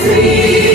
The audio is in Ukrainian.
Спаси.